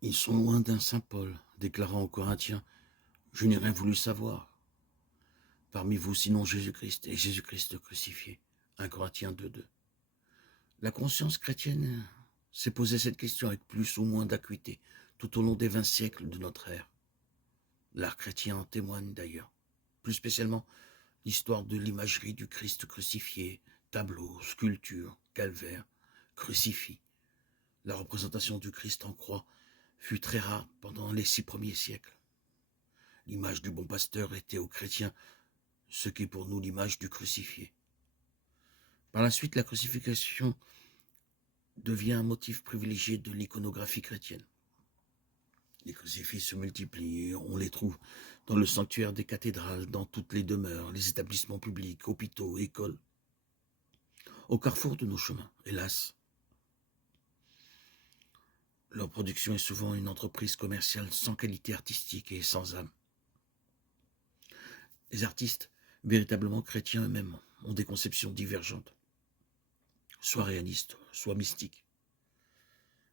Ils sont loin d'un saint Paul, déclarant aux Corinthiens, « Je n'ai rien voulu savoir. Parmi vous, sinon Jésus-Christ et Jésus-Christ crucifié. » 1 Corinthiens 2:2. La conscience chrétienne s'est posé cette question avec plus ou moins d'acuité tout au long des 20 siècles de notre ère. L'art chrétien en témoigne d'ailleurs, plus spécialement l'histoire de l'imagerie du Christ crucifié, tableaux, sculptures, calvaires, crucifix. La représentation du Christ en croix fut très rare pendant les 6 premiers siècles. L'image du bon pasteur était aux chrétiens ce qu'est pour nous l'image du crucifié. Par la suite, la crucifixion devient un motif privilégié de l'iconographie chrétienne. Les crucifix se multiplient, on les trouve dans le sanctuaire des cathédrales, dans toutes les demeures, les établissements publics, hôpitaux, écoles. Au carrefour de nos chemins, hélas. Leur production est souvent une entreprise commerciale sans qualité artistique et sans âme. Les artistes, véritablement chrétiens eux-mêmes, ont des conceptions divergentes, soit réalistes, soit mystiques.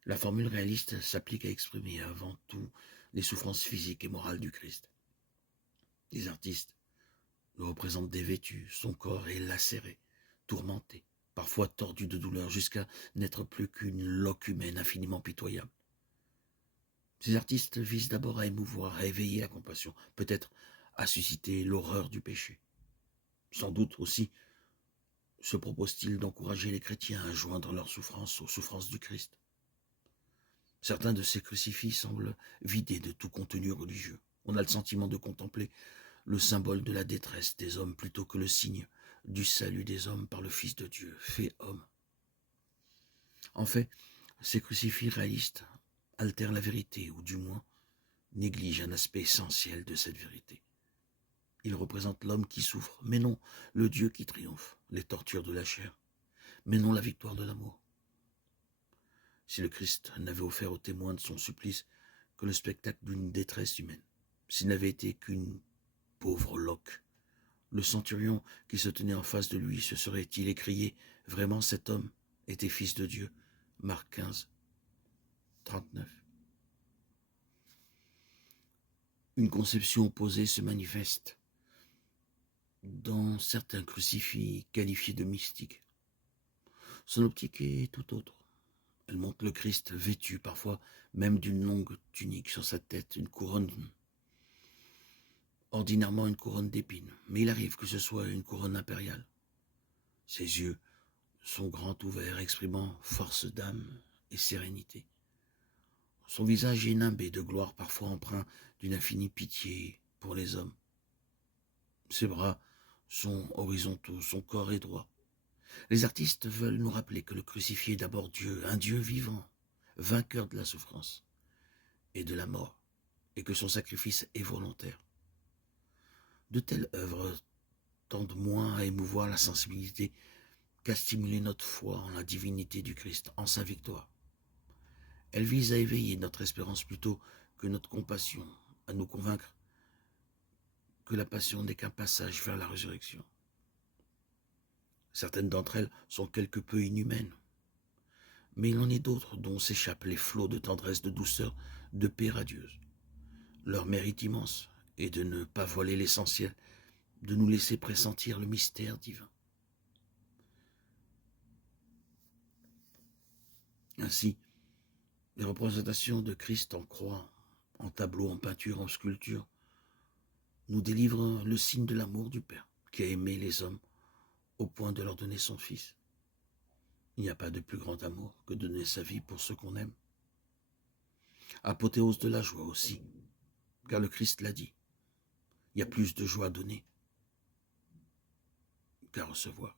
La formule réaliste s'applique à exprimer avant tout les souffrances physiques et morales du Christ. Les artistes le représentent dévêtu, son corps est lacéré, tourmenté, parfois tordu de douleur jusqu'à n'être plus qu'une loque humaine infiniment pitoyable. Ces artistes visent d'abord à émouvoir, à éveiller la compassion, peut-être à susciter l'horreur du péché. Sans doute aussi se propose-t-il d'encourager les chrétiens à joindre leurs souffrances aux souffrances du Christ. Certains de ces crucifix semblent vidés de tout contenu religieux. On a le sentiment de contempler le symbole de la détresse des hommes plutôt que le signe du salut des hommes par le Fils de Dieu, fait homme. En fait, ces crucifix réalistes altèrent la vérité, ou du moins négligent un aspect essentiel de cette vérité. Ils représentent l'homme qui souffre, mais non le Dieu qui triomphe, les tortures de la chair, mais non la victoire de l'amour. Si le Christ n'avait offert aux témoins de son supplice que le spectacle d'une détresse humaine, s'il n'avait été qu'une pauvre loque, le centurion qui se tenait en face de lui se serait-il écrié « Vraiment cet homme était fils de Dieu » Marc 15, 39. Une conception opposée se manifeste dans certains crucifix qualifiés de mystiques. Son optique est tout autre. Elle montre le Christ vêtu, parfois même d'une longue tunique sur sa tête, une couronne, ordinairement une couronne d'épines, mais il arrive que ce soit une couronne impériale. Ses yeux sont grands ouverts, exprimant force d'âme et sérénité. Son visage est nimbé de gloire, parfois empreint d'une infinie pitié pour les hommes. Ses bras sont horizontaux, son corps est droit. Les artistes veulent nous rappeler que le crucifié est d'abord Dieu, un Dieu vivant, vainqueur de la souffrance et de la mort, et que son sacrifice est volontaire. De telles œuvres tendent moins à émouvoir la sensibilité qu'à stimuler notre foi en la divinité du Christ, en sa victoire. Elles visent à éveiller notre espérance plutôt que notre compassion, à nous convaincre que la passion n'est qu'un passage vers la résurrection. Certaines d'entre elles sont quelque peu inhumaines, mais il en est d'autres dont s'échappent les flots de tendresse, de douceur, de paix radieuse. Leur mérite immense est de ne pas voiler l'essentiel, de nous laisser pressentir le mystère divin. Ainsi, les représentations de Christ en croix, en tableau, en peinture, en sculpture, nous délivrent le signe de l'amour du Père, qui a aimé les hommes au point de leur donner son Fils. Il n'y a pas de plus grand amour que de donner sa vie pour ceux qu'on aime. Apothéose de la joie aussi, car le Christ l'a dit. Il y a plus de joie à donner qu'à recevoir.